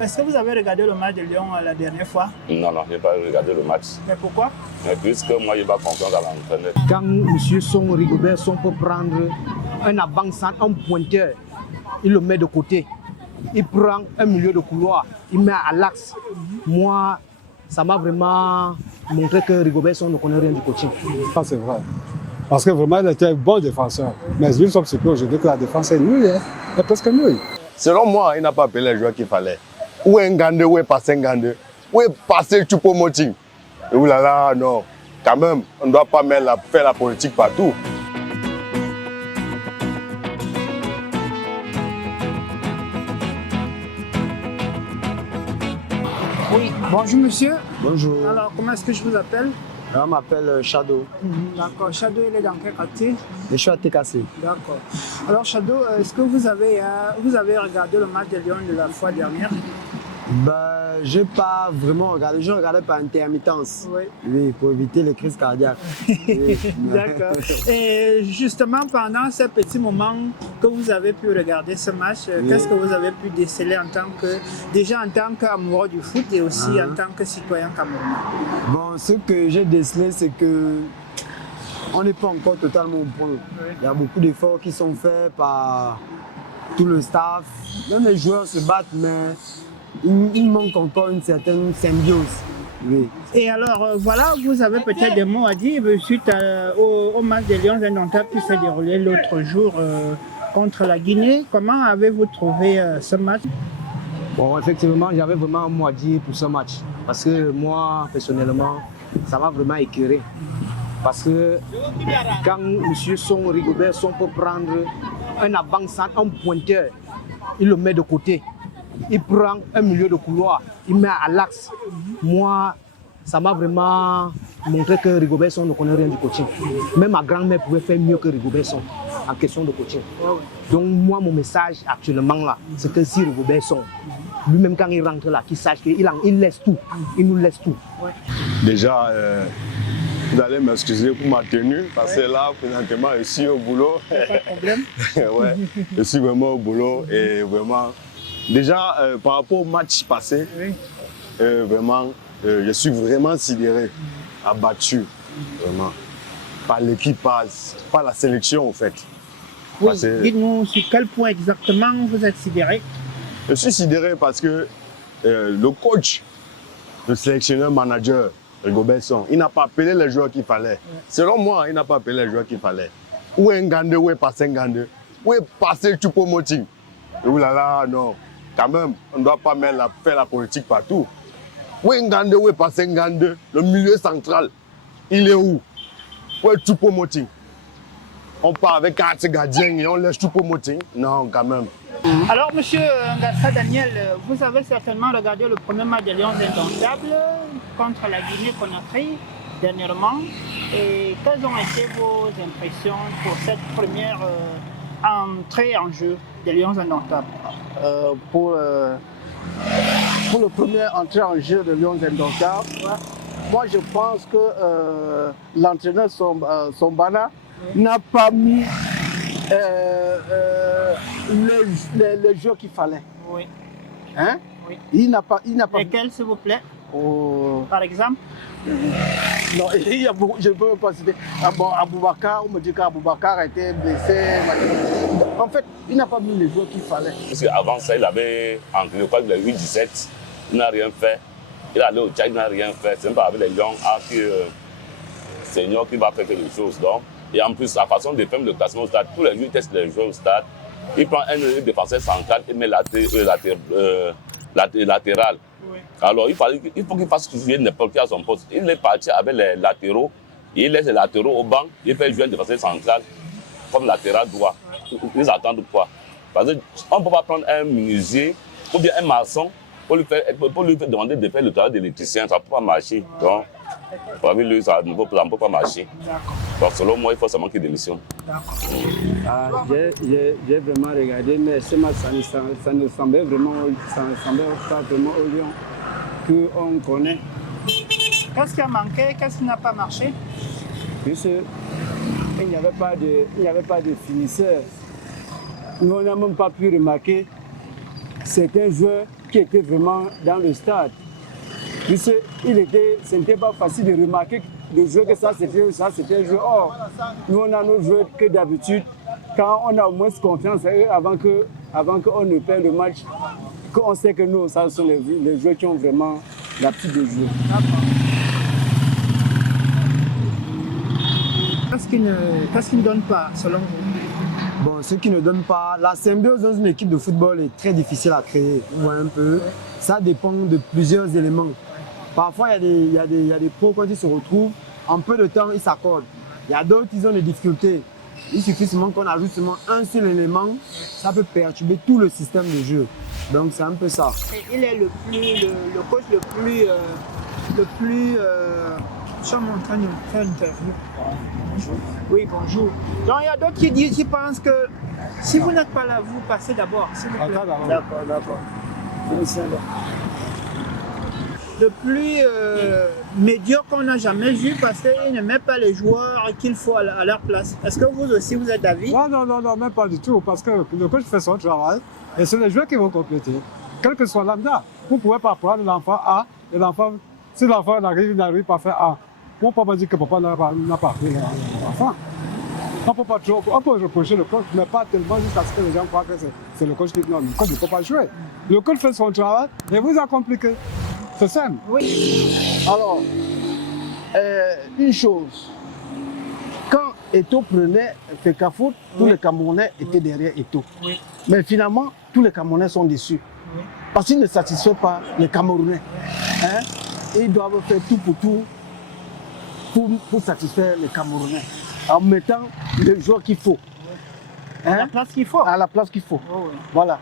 Est-ce que vous avez regardé le match de Lyon la dernière fois? Non, je n'ai pas regardé le match. Mais pourquoi? Mais puisque moi, je n'ai pas confiance à l'entraîneur. Quand M. Rigobert Song peut prendre un avant-centre, un pointeur, il le met de côté. Il prend un milieu de couloir, il met à l'axe. Moi, ça m'a vraiment montré que Rigobert Song ne connaît rien du coaching. Ça, c'est vrai. Parce que vraiment, il était un bon défenseur. Mais une fois que je dis que la défense est nulle, hein. Elle est presque nulle. Selon moi, il n'a pas appelé les joueurs qu'il fallait. Où est Ngande, où est passé Ngande, où est passé Choupo-Moting. Et oulala, non. Quand même, on ne doit pas faire la politique partout. Oui, bonjour monsieur. Bonjour. Alors, comment est-ce que je vous appelle? Je m'appelle Shadow. D'accord. Shadow, il est dans quel quartier? Je suis à TKC. D'accord. Alors, Shadow, est-ce que vous avez regardé le match de Lyon de la fois dernière? Je n'ai pas vraiment regardé, je regardais par intermittence. Oui. Oui, pour éviter les crises cardiaques. Oui. D'accord. Et justement, pendant ce petit moment que vous avez pu regarder ce match, qu'est-ce que vous avez pu déceler en tant qu'amoureux du foot et aussi en tant que citoyen camerounais? Bon, ce que j'ai décelé, c'est que on n'est pas encore totalement au point. Oui. Il y a beaucoup d'efforts qui sont faits par tout le staff. Même les joueurs se battent, mais il manque encore une certaine symbiose. Oui. Et alors, voilà, vous avez peut-être des mots à dire suite au match de Lyon Indomptable qui s'est déroulé l'autre jour contre la Guinée. Comment avez-vous trouvé ce match? Bon, effectivement, j'avais vraiment un mot à dire pour ce match. Parce que moi, personnellement, ça m'a vraiment écœuré. Parce que quand M. Rigobert Song peut prendre un avant-centre, un pointeur, il le met de côté. Il prend un milieu de couloir, il met à l'axe. Moi, ça m'a vraiment montré que Rigobert Song ne connaît rien du coaching. Même ma grand-mère pouvait faire mieux que Rigobert Song en question de coaching. Donc moi, mon message actuellement là, c'est que si Rigobert Song, lui-même quand il rentre là, qu'il sache qu'il laisse tout, il nous laisse tout. Déjà, vous allez m'excuser pour ma tenue, parce que là, présentement, je suis au boulot. Pas de problème. Ouais, je suis vraiment au boulot et vraiment... Déjà, par rapport au match passé, Oui. vraiment, je suis vraiment sidéré, abattu, vraiment, par l'équipe, par la sélection, en fait. Oui, Parce que dites-nous sur quel point exactement vous êtes sidéré. je suis sidéré parce que le coach, le sélectionneur manager, Rigobert Song, il n'a pas appelé les joueurs qu'il fallait. Selon moi, il n'a pas appelé les joueurs qu'il fallait. Où est Ngande, où est passé Ngande, où est passé Choupo-Moting. Et oulala, non. Quand même, on ne doit pas faire la politique partout. Où est Ngande, où est passé Ngande, le milieu central, il est où? Où est Choupo-Moting? On part avec 4 gardiens et on laisse Choupo-Moting? Non, quand même. Alors, monsieur Ngassa Daniel, vous avez certainement regardé le premier match de Lyon Indomptable contre la Guinée-Conakry dernièrement. Et quelles ont été vos impressions pour cette première entrée en jeu de Lyon Indomptable? Pour le premier entrée en jeu de Lyon Indomptable, moi je pense que l'entraîneur Sombana n'a pas mis les jeux qu'il fallait. Oui. Hein? Oui. Il n'a pas Lesquels, s'il vous plaît? Oh. Par exemple? Non, il y a beaucoup, je ne peux pas citer. Ah bon, Aboubakar, on me dit qu'Aboubacar a été blessé. En fait, il n'a pas mis les joueurs qu'il fallait. Parce qu'avant ça, il avait entre le quoi, le 8-17, il n'a rien fait. Il est allé au Tchad, il n'a rien fait. C'est même pas avec les Lions que Seigneur qui va faire quelque chose. Donc, et en plus, la façon de faire le classement au stade, tous les jours, il teste les joueurs au stade. Il prend un défenseur central et met latéral. Oui. Alors, il faut qu'il fasse jouer n'importe qui à son poste. Il est parti avec les latéraux. Il laisse les latéraux au banc. Il fait jouer un défenseur central comme latéral droit. Ils attendent quoi? Parce qu'on ne peut pas prendre un menuisier ou bien un maçon pour lui demander de faire le travail d'électricien. Ça ne peut pas marcher. Donc, parmi lui, ça ne peut pas marcher. Donc, selon moi, il faut seulement qu'il démissionne. J'ai vraiment regardé, mais ce match, ça ne semblait pas vraiment au Lyon qu'on connaît. Qu'est-ce qui a manqué? Qu'est-ce qui n'a pas marché? Il n'y avait pas de finisseur. Nous, on n'a même pas pu remarquer certains joueurs qui était vraiment dans le stade. Ce n'était pas facile de remarquer le jeu que ça c'était un jeu. Or, nous on a nos joueurs que d'habitude, quand on a au moins confiance à eux avant qu'on ne perde le match, qu'on sait que nous, ça sont les joueurs qui ont vraiment l'habitude de jouer. Qu'est-ce qui ne donne pas, selon vous? Bon, ce qui ne donne pas, la symbiose dans une équipe de football est très difficile à créer. Vous voyez un peu, ça dépend de plusieurs éléments. Parfois, il y a des pros, quand ils se retrouvent, en peu de temps, ils s'accordent. Il y a d'autres, ils ont des difficultés. Il suffit seulement qu'on ajoute seulement un seul élément, ça peut perturber tout le système de jeu. Donc, c'est un peu ça. Et il est le coach le plus nous sommes en train de faire une interview. Bonjour. Oui, bonjour. Donc, il y a d'autres qui pensent que si vous n'êtes pas là, vous passez d'abord. D'accord. Le plus médiocre qu'on n'a jamais vu parce qu'il ne met pas les joueurs qu'il faut à leur place. Est-ce que vous aussi, vous êtes d'avis? Non, même pas du tout, parce que le coach fait son travail et c'est les joueurs qui vont compléter. Quel que soit lambda, vous ne pouvez pas prendre l'enfant A et l'enfant, si l'enfant il n'arrive pas à faire A, on ne peut pas dire que papa n'a pas appris l'enfant. On peut reprocher le coach, mais pas tellement jusqu'à ce que les gens croient que c'est le coach qui non, le coach ne peut pas jouer. Le coach fait son travail et vous a compliqué. C'est simple. Oui. Alors, une chose, quand Eto'o prenait Fecafoot, tous les Camerounais étaient derrière Eto'o. Oui. Mais finalement, tous les Camerounais sont déçus. Oui. Parce qu'ils ne satisfont pas les Camerounais. Hein? Et ils doivent faire tout pour tout pour satisfaire les Camerounais. En mettant les joueurs qu'il faut. À la place qu'il faut. À la place qu'il faut. Oh, oui. Voilà.